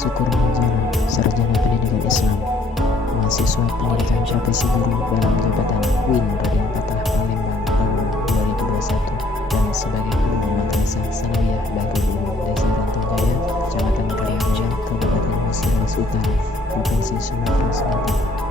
Syukur Menjana, Sarjana Pendidikan Islam, mahasiswa pendidikan profesi guru dalam jabatan UIN Raden Patah Palembang tahun 2021 dan sebagai guru Madrasah Sanawiyah Darul Ulum Desa Rantunjaya, Kecamatan Karangkobar, Kabupaten Musi Mas Utara, Provinsi Sumatera Selatan.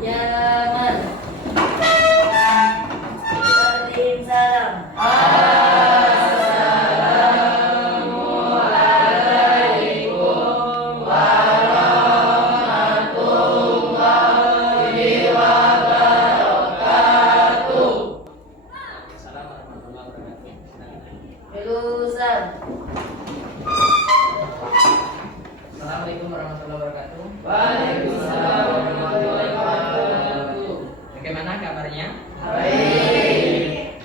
Jangan Salim salam. Assalamualaikum warahmatullahi wabarakatuh. Assalamualaikum warahmatullahi wabarakatuh. Lulusan. Assalamualaikum warahmatullahi wabarakatuh. Waalaikumsalam warahmatullahi wabarakatuh. Bagaimana kabarnya? Baik.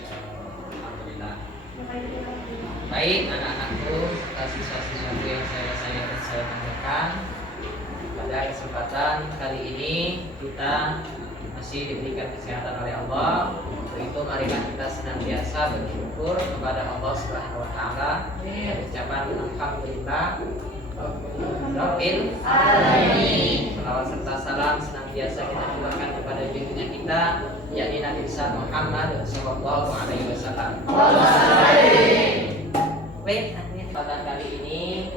Alhamdulillah. Baik anak-anakku, siswa-siswaku yang saya banggakan. Pada kesempatan kali ini kita masih diberikan kesehatan oleh Allah. Untuk itu marilah kita senantiasa bersyukur kepada Allah Subhanahu wa taala dengan ucapan alhamdulillah Rabbil Alamin. Salawat serta salam senantiasa kita curahkan kepada junjungan kita, yakni Nabi besar Muhammad Sallallahu Alaihi Wasallam. Baik, pada kali ini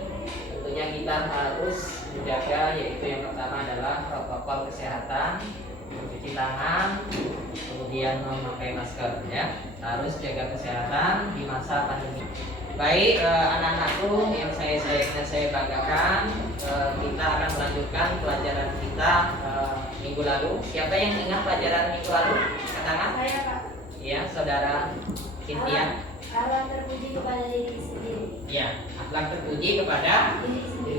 tentunya kita harus menjaga, yaitu yang pertama adalah protokol kesehatan, mencuci tangan, kemudian memakai masker. Ya, harus jaga kesehatan di masa pandemi. Baik, anak-anakku yang saya banggakan, kita akan melanjutkan pelajaran kita minggu lalu. Siapa yang ingat pelajaran minggu lalu? Angkat tangan. Saya Pak. Ya, saudara Cynthia. Akhlak terpuji kepada diri sendiri. Ya, akhlak terpuji kepada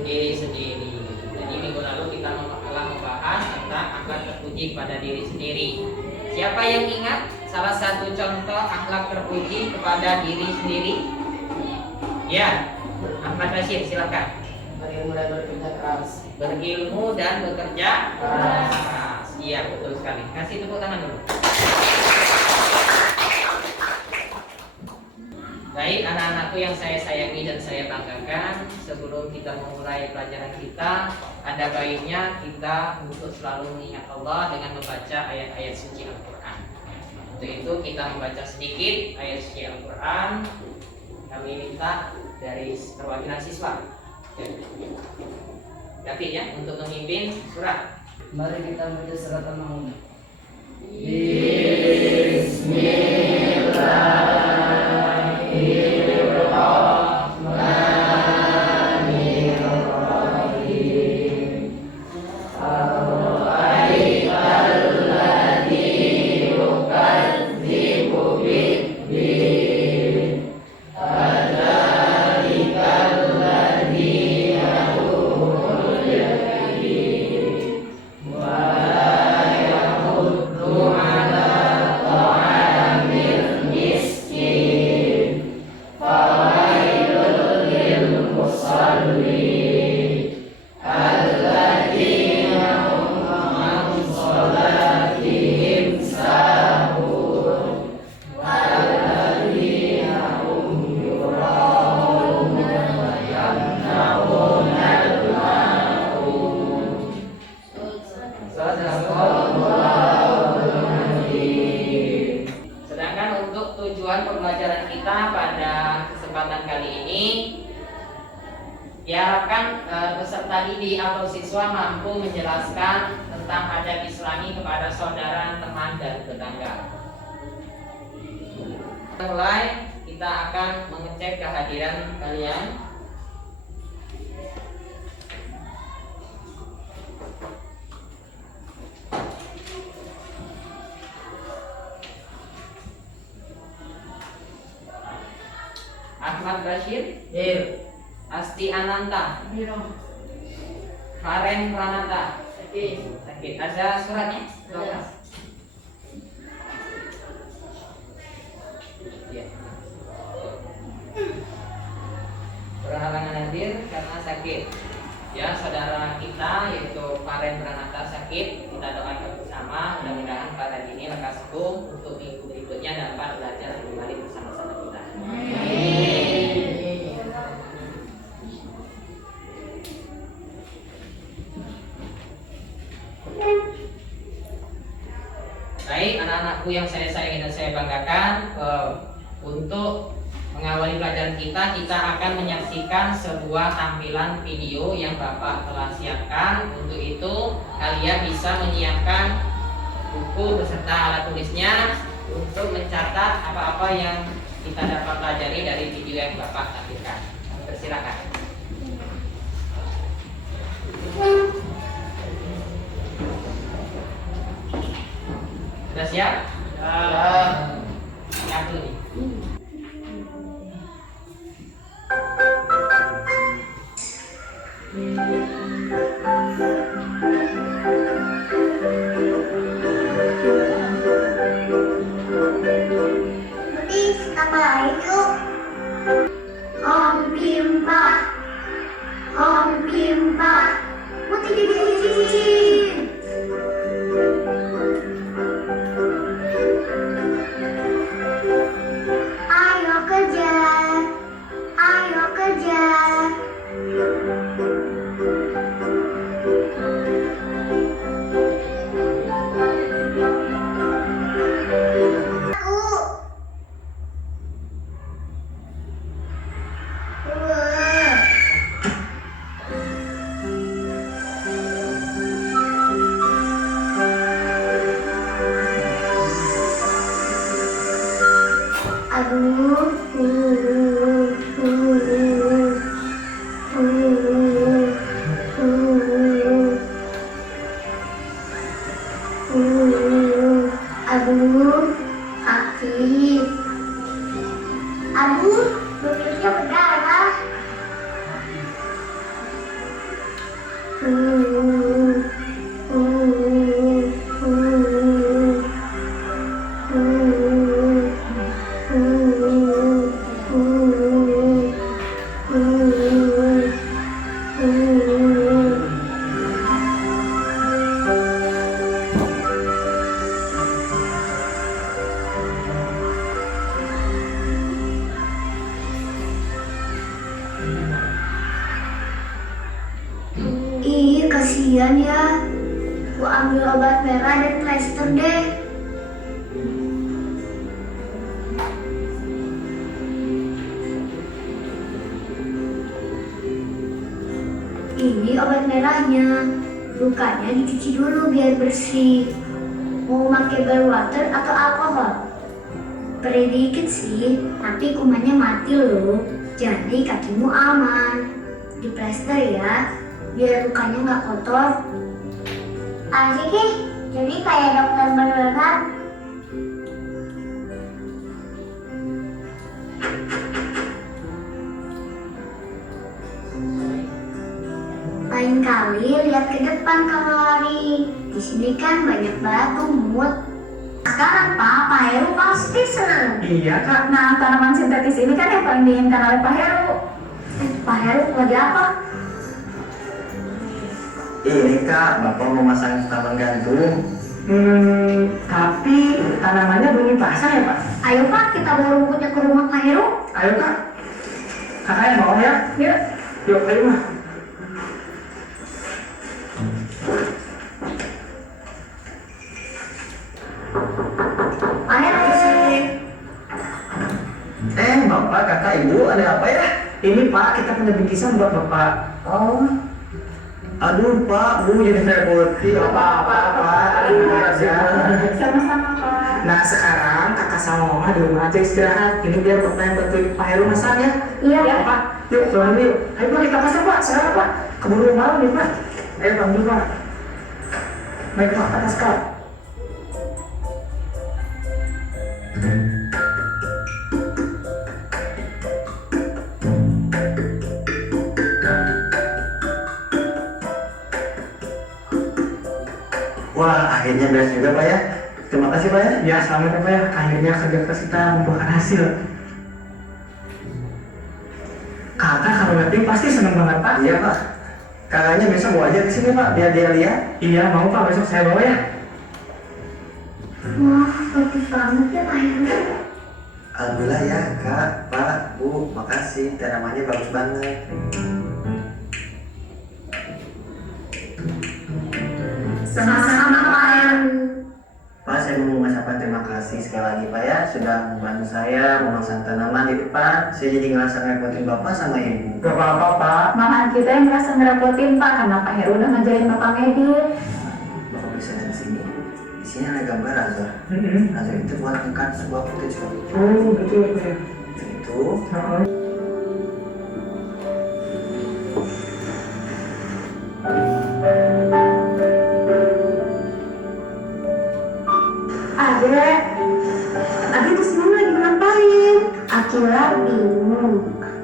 diri sendiri. Jadi minggu lalu kita telah membahas tentang akhlak terpuji kepada diri sendiri. Siapa yang ingat salah satu contoh akhlak terpuji kepada diri sendiri? Ya, Ahmad Rashid, silakan. Berilmu dan bekerja keras. Berilmu dan bekerja keras. Iya, betul sekali. Kasih tepuk tangan dulu. Baik, anak-anakku yang saya sayangi dan saya banggakan, sebelum kita memulai pelajaran kita, ada baiknya kita untuk selalu mengingat Allah dengan membaca ayat-ayat suci Al-Quran. Untuk itu kita membaca sedikit ayat suci Al-Quran. Kami minta dari perwakilan siswa David ya untuk memimpin surat. Mari kita baca surat Al-Maun. Wa Diharapkan peserta didik atau siswa mampu menjelaskan tentang adat Islami kepada saudara, teman, dan tetangga. Mulai, kita akan mengecek kehadiran kalian. Ahmad Bashir, Here. Asti Ananta, Karen Pranata, sakit. Ada suratnya? Ya. Berhalangan hadir karena sakit. Ya, saudara kita yaitu Karen Pranata sakit. Kita doakan bersama, mudah-mudahan Karen ini lekas sembuh untuk minggu berikutnya dapat belajar kembali bersama-sama kita. Baik, anak-anakku yang saya sayangi dan saya banggakan, untuk mengawali pelajaran kita akan menyaksikan sebuah tampilan video yang Bapak telah siapkan. Untuk itu, kalian bisa menyiapkan buku beserta alat tulisnya untuk mencatat apa-apa yang kita dapat pelajari dari video yang Bapak tampilkan. Persilakan. Sudah siap? Siap dulu nih. Please, kamain yuk. Om Bimba, Om Bimba, putih di kucing. Ayo kejar, ayo kejar. Aduh, sakit. Aduh, bibirnya berdarah. Ih, kasihan ya. Aku ambil obat merah dan plester deh. Ini obat merahnya. Lukanya dicuci dulu biar bersih. Mau pakai bar water atau alkohol? Perih dikit sih, tapi kumannya mati loh. Jadi kakimu aman. Di plester ya, biar lukanya nggak kotor. Asik nih, jadi kayak dokter beneran. Lain kali lihat ke depan kalau lari. Di sini kan banyak batu, Mut. Sekarang Pak Heru pasti senang. Iya Kak, nah tanaman sintetis ini kan yang paling diinginkan oleh Pak Heru. Pak Heru lagi apa? Ini Kak, Bapak mau masang taman gantung. Tapi tanamannya belum dipasang ya Pak? Ayo Pak, kita bawa rumputnya ke rumah Pak Heru. Ayo Kak, kakak yang bawa ya? Ya. Yuk, ayo mah. Pak Heru. Bapak, Kakak, Ibu, ada apa ya? Ini Pak, kita punya bingkisan buat Bapak. Oh. Aduh Pak, Bu jadi ngerepotin. Gak apa-apa Pak, aduh aja. Sama-sama Pak. Nah sekarang kakak sama mama di rumah aja istirahat. Ini biar Bapak yang bantuin Pak Heru masak ya. Iya. Pak. Yuk pulang dulu yuk. Ayo Pak kita masak Pak, sekarang Pak. Keburu malam nih Pak. Ayo bantu Pak. Baik Pak, atas Kak. Wah, akhirnya beres juga Pak ya. Terima kasih Pak ya. Ya selamat ya Pak ya. Akhirnya kerja keras kita membuahkan hasil. Kakak kalau ngerti pasti seneng banget Pak. Iya Pak. Kakaknya besok bawa aja ke sini Pak, biar dia lihat. Iya mau Pak, besok saya bawa ya. Wah, bagus banget ya Pak Heru. Alhamdulillah ya Kak, Pak, Bu, makasih. Tanamannya bagus banget. Sama-sama Pak Heru. Pak, saya mau mengucapkan terima kasih sekali lagi Pak ya, sudah membantu saya memasang tanaman di depan. Saya jadi ngerasa ngerepotin Bapak sama Ibu. Gak apa-apa Pak. Malahan kita yang merasa ngerepotin Pak, karena Pak Heru udah ngajarin Bapak ngedit. Bapak bisa lihat di sini. Di sini ada gambar Azhar. Azhar itu buat ngangkat sebuah footage Pak. Oh betul Pak ya. Itu Adek, Adek tuh sebenarnya lagi ngapain? Akila bingung.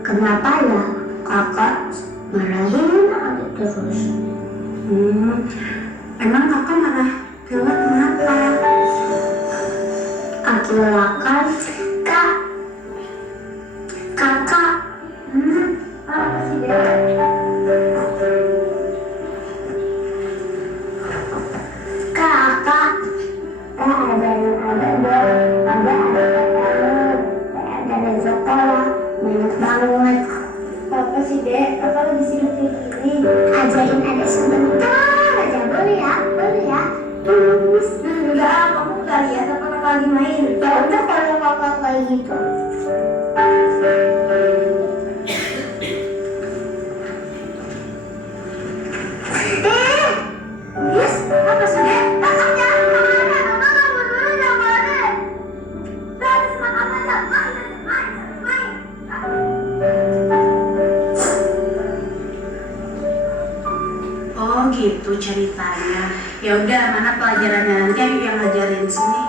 Kenapa ya kakak marahin adik terus? Emang kakak marah Dewa kenapa? Akila kan kakak. Apa sih dia? Kakak. Ada di sekolah banyak banget. Apa sih dek? Apa lagi sibuk kayak gini? Ajarin adek sebentar aja, boleh ya? Boleh ya? Enggak, kamu nggak lihat apa kakak lagi main. Ya udah kalau kakak kayak gitu. Yes, apa sih dek? Kakak jangan kemana? Kakak kamu dulu yang boleh. Tadi sama kakak ya, main. Oh gitu ceritanya. Ya udah, mana pelajarannya nanti Ayu yang ngajarin sini.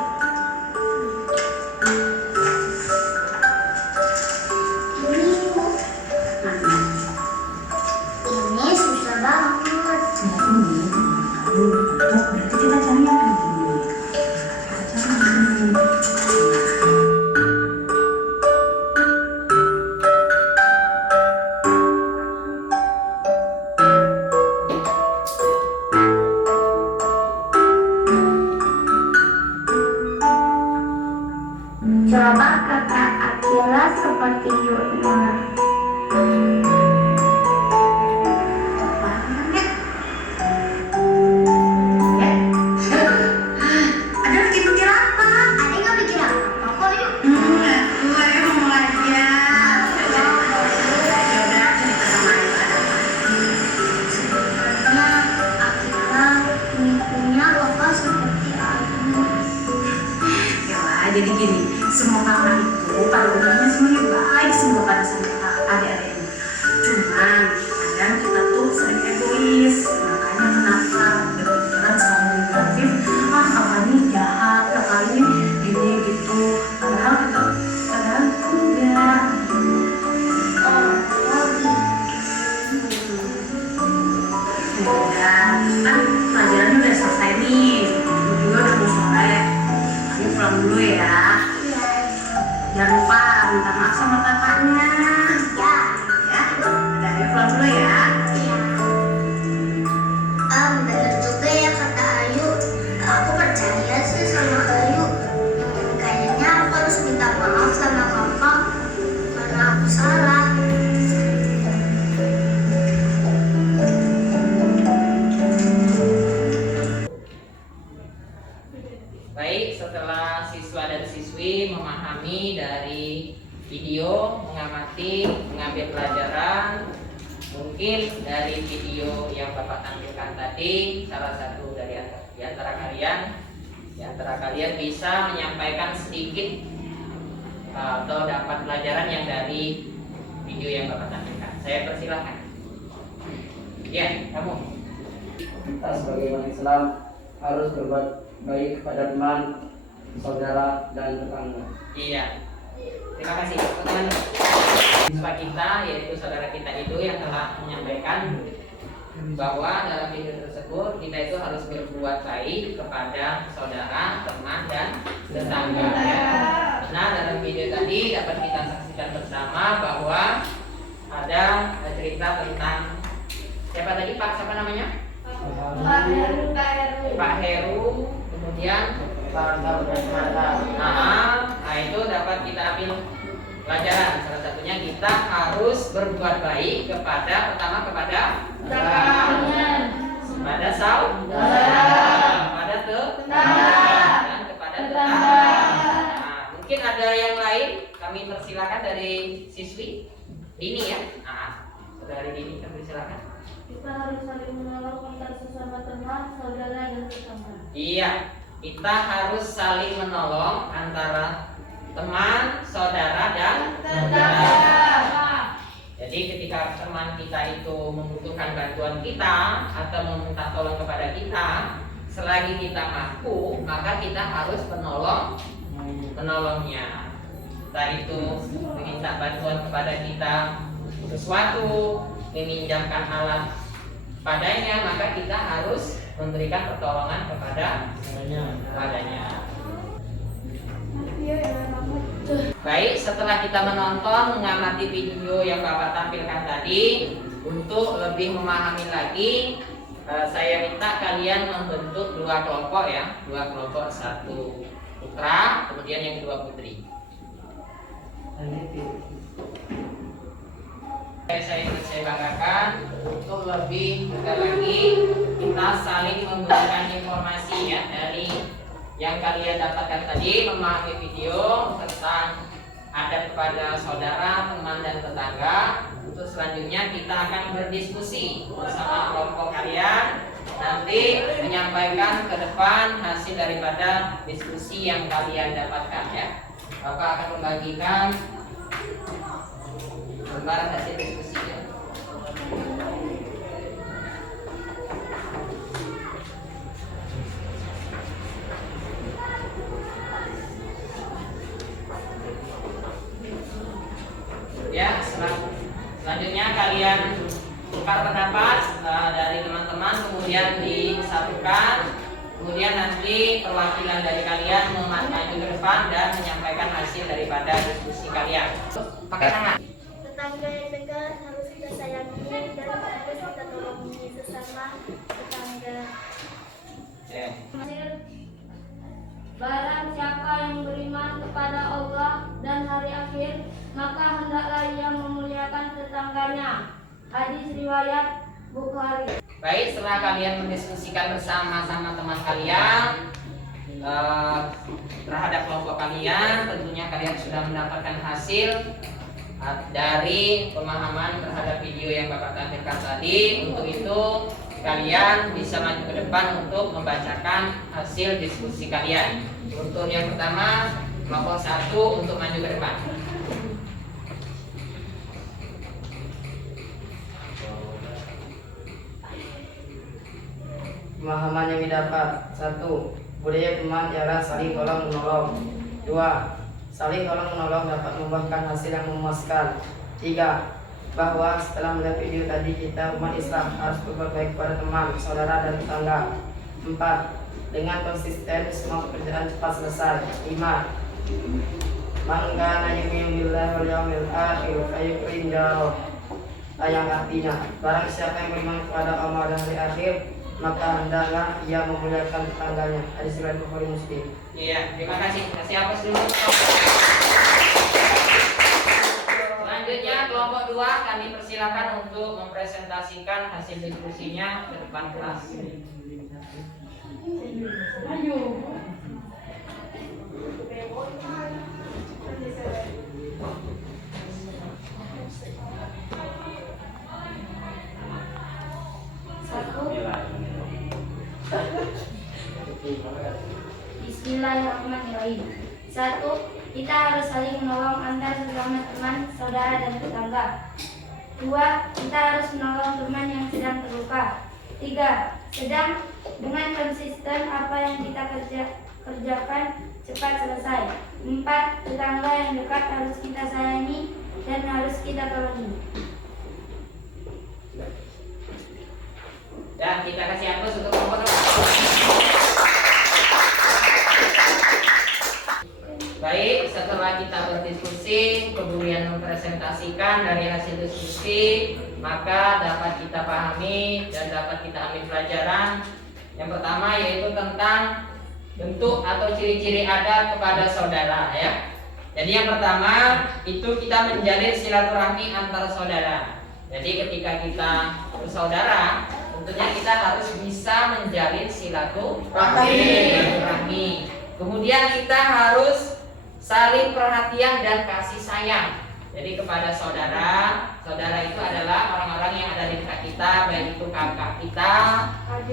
Ini susah banget. Berarti kita cari yang kayak gini. Coba kakak Akila seperti Yunur. Ada lagi mikir apa? Adek nggak pikir apa kok yuk. Gue mau aja. Ya udah, cerita sama Ayu ada apa? Sebenarnya Akila punya bapak seperti Ayu. Ya lah, jadi gini, semua kakak itu pada umumnya semuanya baik semua pada sama adik-adiknya. Cuman kadang kita tuh sering egois, makanya kenapa berpikiran selalu negatif. Kakak ini jahat, kakak ini gini gitu. Padahal enggak. Oh, lagi. Ya udah, kan pelajarannya udah selesai nih. Aku juga udah mau sore. Ayo pulang dulu ya. Jangan lupa minta maaf sama kakaknya. Ya. Ya, udah ayo pulang dulu ya. Bener juga ya kata Ayu. Aku percaya sih sama Ayu. Kayaknya aku harus minta maaf sama kakak karena aku salah. baik. Setelah siswa dan siswi memahami dari video, mengamati, mengambil pelajaran mungkin dari video yang Bapak tampilkan tadi, salah satu di antara kalian bisa menyampaikan sedikit atau dapat pelajaran yang dari video yang Bapak tampilkan. Saya persilahkan. Ya, kamu. Kita sebagai umat Islam harus berbuat baik kepada teman, saudara, dan tetangga. Iya. Terima kasih teman-teman. Siswa kita, yaitu saudara kita itu yang telah menyampaikan bahwa dalam video tersebut kita itu harus berbuat baik kepada saudara, teman, dan tetangga. Ya. Nah, dalam video tadi dapat kita saksikan bersama bahwa ada cerita tentang siapa tadi Pak? Siapa namanya? Pak Heru. Kemudian nah itu dapat kita ambil pelajaran. Salah satunya kita harus berbuat baik kepada saudara, kepada tetangga, dan kepada tetangga. Nah, mungkin ada yang lain, kami persilakan dari siswi Dini ya. Saudari Dini, kami persilakan. Kita harus saling menolong antar sesama teman, saudara, dan tetangga. Iya, kita harus saling menolong antara teman, saudara, dan tetangga. Jadi ketika teman kita itu membutuhkan bantuan kita atau meminta tolong kepada kita, selagi kita mampu, maka kita harus menolongnya. Entah itu meminta bantuan kepada kita sesuatu, meminjamkan alat padanya, maka kita harus memberikan pertolongan kepadanya. Baik, setelah kita menonton, mengamati video yang Bapak tampilkan tadi, untuk lebih memahami lagi, saya minta kalian membentuk dua kelompok ya, satu putra, kemudian yang kedua putri. Saya banggakan untuk lebih lagi kita saling memberikan informasi ya dari yang kalian dapatkan tadi, memahami video tentang adab kepada saudara, teman, dan tetangga. Untuk selanjutnya kita akan berdiskusi bersama kelompok kalian, nanti menyampaikan ke depan hasil daripada diskusi yang kalian dapatkan ya. Bapak akan membagikan lembaran hasil diskusinya. Ya, selanjutnya kalian tukar pendapat dari teman-teman, kemudian disatukan, kemudian nanti perwakilan dari kalian maju ke depan dan menyampaikan hasil daripada diskusi kalian. Pakai tangan. Tetangga yang dekat harus kita sayangi dan harus kita tolongi sesama tetangga. Barang siapa yang beriman kepada Allah dan hari akhir, maka hendaklah ia memuliakan tetangganya. Hadis riwayat Bukhari. Baik, setelah kalian mendiskusikan bersama-sama teman kalian terhadap kelompok kalian, tentunya kalian sudah mendapatkan hasil dari pemahaman terhadap video yang Bapak tampilkan tadi. Untuk itu kalian bisa maju ke depan untuk membacakan hasil diskusi kalian. Untuk yang pertama, kelompok 1 untuk maju ke depan. Pemahaman yang didapat: 1. Budaya teman ialah saling tolong menolong. 2. Saling tolong menolong dapat membuahkan hasil yang memuaskan. 3. Bahwa setelah melihat video tadi, kita umat Islam harus berbuat baik kepada teman, saudara, dan tetangga. 4. Dengan konsisten semua pekerjaan cepat selesai. 5. Man kana yu'minu billahi wal yawmil akhir fayukrim jaro. Yang artinya, barang siapa yang beriman kepada Allah dan hari akhir, maka hendaklah ia memuliakan tetangganya. Hadis riwayat Bukhari Muslim. Iya, terima kasih. Kasih hapus dulu. Selanjutnya kelompok 2 kami persilakan untuk mempresentasikan hasil diskusinya ke depan kelas. Ayo. Bismillahirrahmanirrahim. 1. Kita harus saling menolong antar sesama teman, saudara, dan tetangga. 2. Kita harus menolong teman yang sedang terluka. 3. Sedang dengan konsisten apa yang kita kerjakan cepat selesai. 4. Tetangga yang dekat harus kita sayangi dan harus kita tolongi. Dan kita kasih aplaus untuk kelompok nomor. Baik, setelah kita berdiskusi, kemudian mempresentasikan dari hasil diskusi, maka dapat kita pahami dan dapat kita ambil pelajaran. Yang pertama yaitu tentang bentuk atau ciri-ciri adat kepada saudara, ya. Jadi yang pertama itu kita menjalin silaturahmi antar saudara. Jadi ketika kita bersaudara, tentunya kita harus bisa menjalin silaturahmi. Kemudian kita harus saling perhatian dan kasih sayang. Jadi kepada saudara, saudara itu adalah orang-orang yang ada di dekat kita, baik itu kakak kita,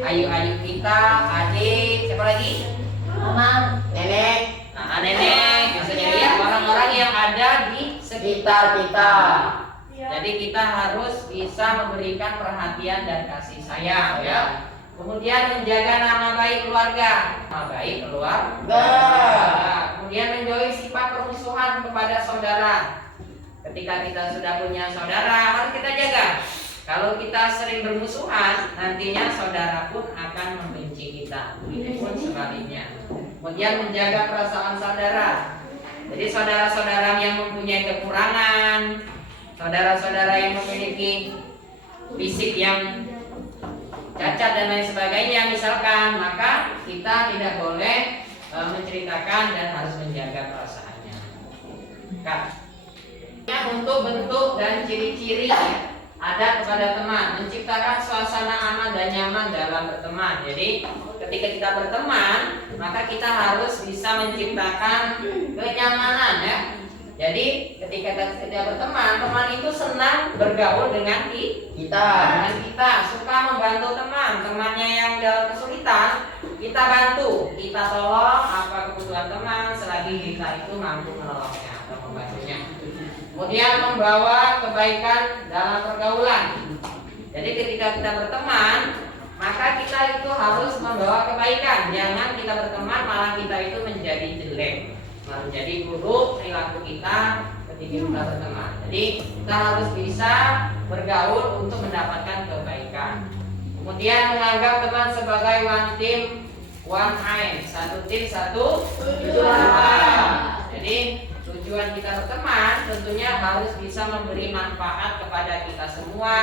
ayu-ayu kita, adik, siapa lagi? Mama, nenek. Nah, nenek, biasanya dia orang-orang yang ada di sekitar kita. Jadi kita harus bisa memberikan perhatian dan kasih sayang, ya. Kemudian menjaga nama baik keluarga, nama baik keluarga. Kemudian menjauhi sifat permusuhan kepada saudara. Ketika kita sudah punya saudara, harus kita jaga. Kalau kita sering bermusuhan, nantinya saudara pun akan membenci kita. Begitupun sebaliknya. Kemudian menjaga perasaan saudara. Jadi saudara-saudara yang mempunyai kekurangan, saudara-saudara yang memiliki fisik yang cacat dan lain sebagainya misalkan, maka kita tidak boleh menceritakan dan harus menjaga perasaannya. Untuk bentuk dan ciri-ciri ada kepada teman, menciptakan suasana aman dan nyaman dalam berteman. Jadi ketika kita berteman, maka kita harus bisa menciptakan kenyamanan, ya. Jadi ketika kita berteman, teman itu senang bergaul dengan kita, suka membantu temannya yang dalam kesulitan, kita bantu, kita tolong apa kebutuhan teman selagi kita itu mampu menolongnya atau membantunya. Kemudian membawa kebaikan dalam pergaulan. Jadi ketika kita berteman, maka kita itu harus membawa kebaikan. Jangan kita berteman malah kita itu menjadi jelek, menjadi buruk perilaku kita ketika kita berteman. Jadi kita harus bisa bergaul untuk mendapatkan kebaikan. Kemudian menganggap teman sebagai one team, one aim, satu tim satu tujuan. Jadi tujuan kita berteman tentunya harus bisa memberi manfaat kepada kita semua,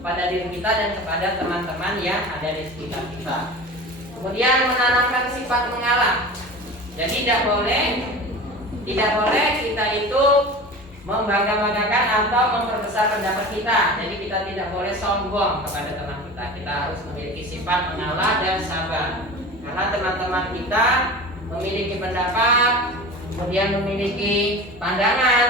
kepada diri kita dan kepada teman-teman yang ada di sekitar kita. Kemudian menanamkan sifat mengalah. Jadi tidak boleh kita itu membangga-banggakan atau memperbesar pendapat kita. Jadi kita tidak boleh sombong kepada teman kita. Kita harus memiliki sifat mengalah dan sabar. Karena teman-teman kita memiliki pendapat, kemudian memiliki pandangan.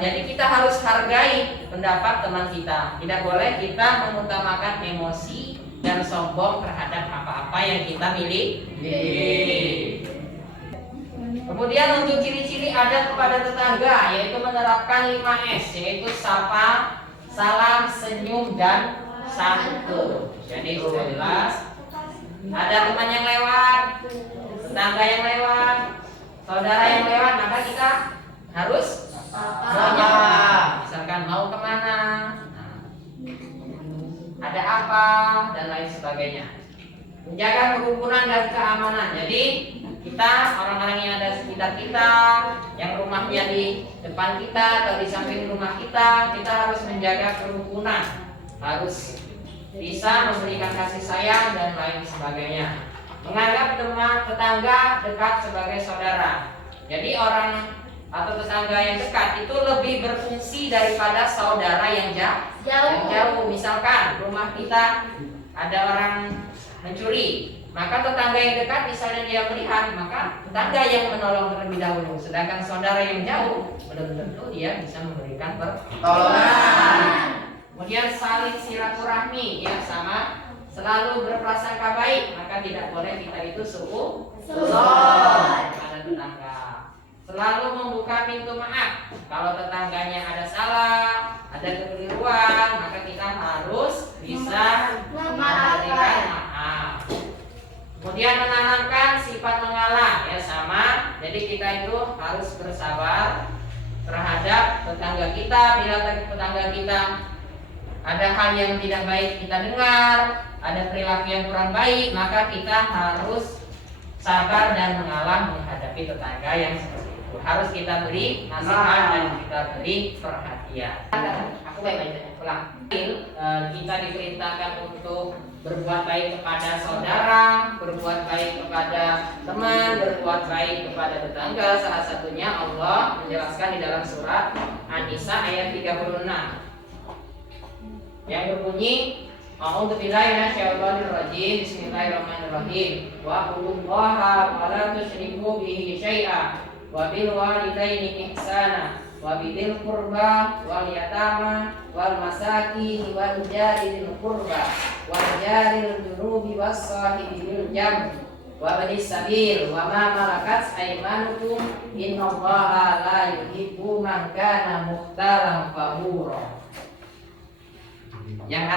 Jadi kita harus hargai pendapat teman kita. Tidak boleh kita mengutamakan emosi dan sombong terhadap apa-apa yang kita miliki. Kemudian untuk ciri-ciri adat kepada tetangga, yaitu menerapkan 5S, yaitu sapa, salam, senyum, dan santun. Jadi sudah jelas. Ada teman yang lewat, tetangga yang lewat, saudara yang lewat, maka kita harus menyapa. Misalkan mau kemana, ada apa, dan lain sebagainya. Menjaga kerukunan dan keamanan. Jadi kita, orang-orang yang ada di sekitar kita, yang rumahnya di depan kita atau di samping rumah kita harus menjaga kerukunan, harus bisa memberikan kasih sayang dan lain sebagainya. Menganggap teman tetangga dekat sebagai saudara. Jadi orang atau tetangga yang dekat itu lebih berfungsi daripada saudara yang jauh. Misalkan rumah kita ada orang mencuri, maka tetangga yang dekat misalnya dia melihat, maka tetangga yang menolong terlebih dahulu. Sedangkan saudara yang jauh belum tentu dia bisa memberikan pertolongan. Kemudian saling silaturahmi, ya, sama selalu berprasangka baik, maka tidak boleh kita itu suudzon pada tetangga. Selalu membuka pintu maaf. Kalau tetangganya ada salah, ada kekeliruan, maka kita harus bisa memberikan maaf. Kemudian menanamkan sifat mengalah, ya sama. Jadi kita itu harus bersabar terhadap tetangga kita. Bila tetangga kita ada hal yang tidak baik kita dengar, ada perilaku yang kurang baik, maka kita harus sabar dan mengalah menghadapi tetangga yang seperti itu. Harus kita beri nasihat dan kita beri perhatian. Aku baik-baik pulang. Kita diperintahkan untuk berbuat baik kepada saudara, berbuat baik kepada teman, berbuat baik kepada tetangga. Salah satunya Allah menjelaskan di dalam surat An-Nisa ayat 36 yang berbunyi, A'udzubillahi minasyaitonirrajim. Bismillahirrahmanirrahim. Wa'budullaha wa la tusyriku bihi syai'a wa bil walidaini ihsana wa bidil qurba wal yatama wal masakin wal jari dzil qurba wal jaril junubi was sahibi bil jam wa bani sabil wa ma malakat aymanukum innallaha la yuhibbu man kana mukhtalan fakhura. Yang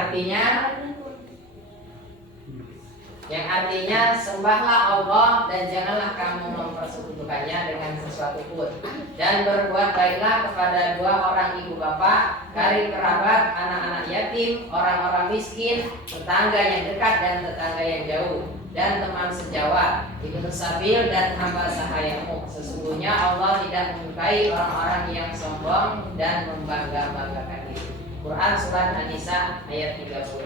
artinya sembahlah Allah dan janganlah kamu mempersekutukannya dengan sesuatu pun, dan berbuat baiklah kepada dua orang ibu bapak, karib kerabat, anak-anak yatim, orang-orang miskin, tetangga yang dekat dan tetangga yang jauh, dan teman sejawat, ibnu sabil dan hamba sahayamu. Sesungguhnya Allah tidak menyukai orang-orang yang sombong dan membangga-banggakan diri. Quran surat An-Nisa ayat 36.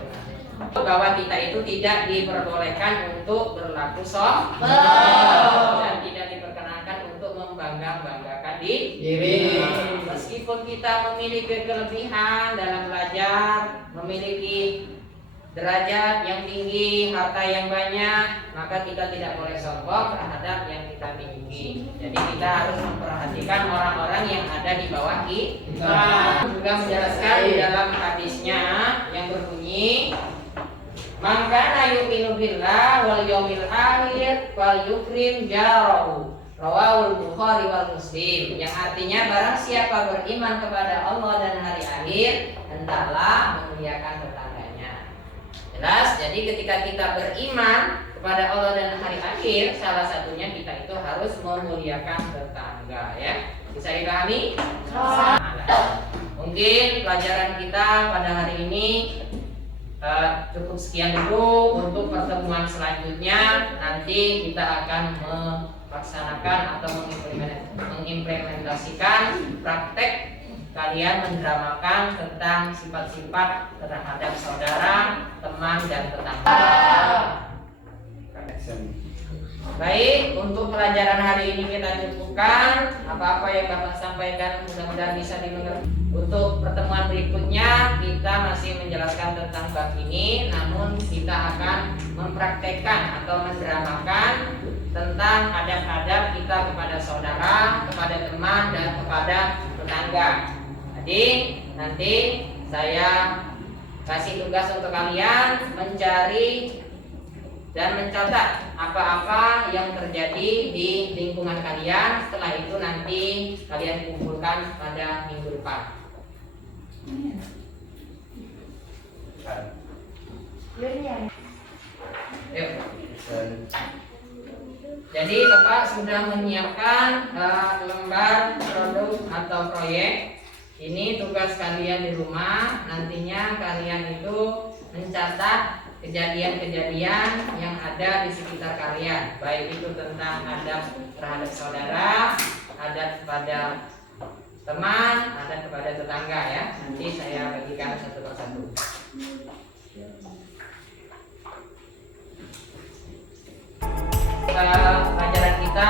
Bahwa kita itu tidak diperbolehkan untuk berlaku sombong dan tidak diperkenankan untuk membangga-banggakan diri. Meskipun kita memiliki kelebihan dalam belajar, memiliki derajat yang tinggi, harta yang banyak, maka kita tidak boleh sombong terhadap yang kita miliki. Jadi kita harus memperhatikan orang-orang yang ada di bawah kita. Juga menjelaskan di dalam hadisnya yang berbunyi, Man kana yu'minu billah wal yawmil akhir fal yukrim jarahu. Rawahul Bukhari wal Muslim. Yang artinya barang siapa beriman kepada Allah dan hari akhir, hendaklah memuliakan tetangganya. Jelas, jadi ketika kita beriman kepada Allah dan hari akhir, salah satunya kita itu harus memuliakan tetangga, ya. Bisa dipahami? Mungkin pelajaran kita pada hari ini cukup sekian dulu. Untuk pertemuan selanjutnya nanti kita akan melaksanakan atau mengimplementasikan praktek kalian mendramakan tentang sifat-sifat terhadap saudara, teman, dan tetangga. Baik, untuk pelajaran hari ini kita cukupkan. Apa-apa yang Bapak sampaikan mudah-mudahan bisa dimengerti. Untuk pertemuan berikutnya kita masih menjelaskan tentang bab ini, namun kita akan mempraktekkan atau mendramakan tentang adab-adab kita kepada saudara, kepada teman, dan kepada tetangga. Jadi nanti saya kasih tugas untuk kalian mencari dan mencatat apa-apa yang terjadi di lingkungan kalian. Setelah itu nanti kalian kumpulkan pada minggu depan. Yuk. Jadi Bapak sudah menyiapkan lembar produk atau proyek. Ini tugas kalian di rumah. Nantinya kalian itu mencatat kejadian-kejadian yang ada di sekitar kalian, baik itu tentang adab terhadap saudara, adab kepada teman, adab kepada tetangga, ya. Nanti saya bagikan satu persatu. Pelajaran kita